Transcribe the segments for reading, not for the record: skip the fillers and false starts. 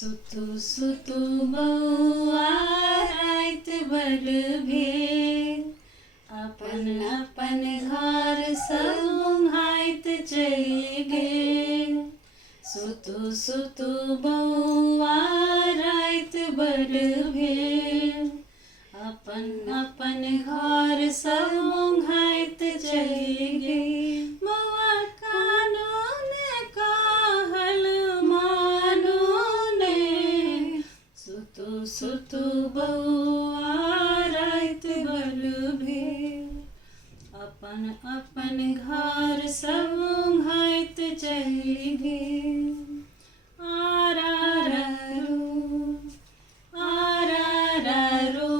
सुतु सुतु बउआ राइत बड़ भेल, अपन अपन घर सब मुँहाइत चलि गेल। सुतु सुतु बउआ राइत बड़ भेल, अपन अपन घर सब मुँहाइत चलि गेल। बउआ कानो ने कहल मानो ने, सुतु सुतु बउआ राइत बड़ भेल, अपन अपन घर सब मुँहाइत चलि गेल। आरारारू आरारारू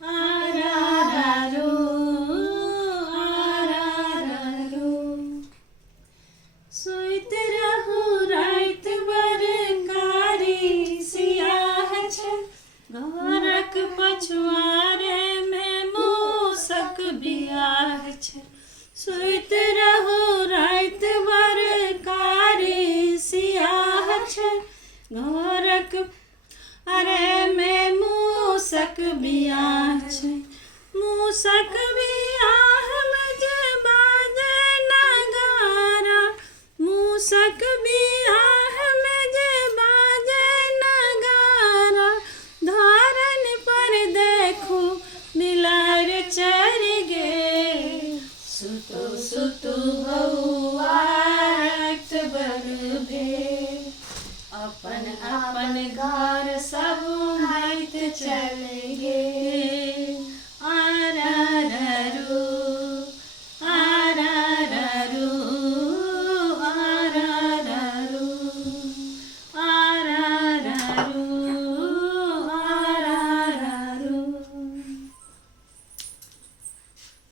आरारारू आरारारू, सुइत रहू राइत बड़ कारी सियाह छै, घरक पछुआरे में मूसक बियाह छै। सुइत रहू राइत बड़ कारी सियाह छै, घरक अरे में मूसक बियाह छै। मूसक बियाह में जे बाजे नगारा, मूसक बियाह में जे बाजे नगारा, धरन पर देखू बिलार चढ़ि गेल। सुतु सुतु बउआ राइत बड़ भेल, अपन अपन घर सब मुँहाइत चलि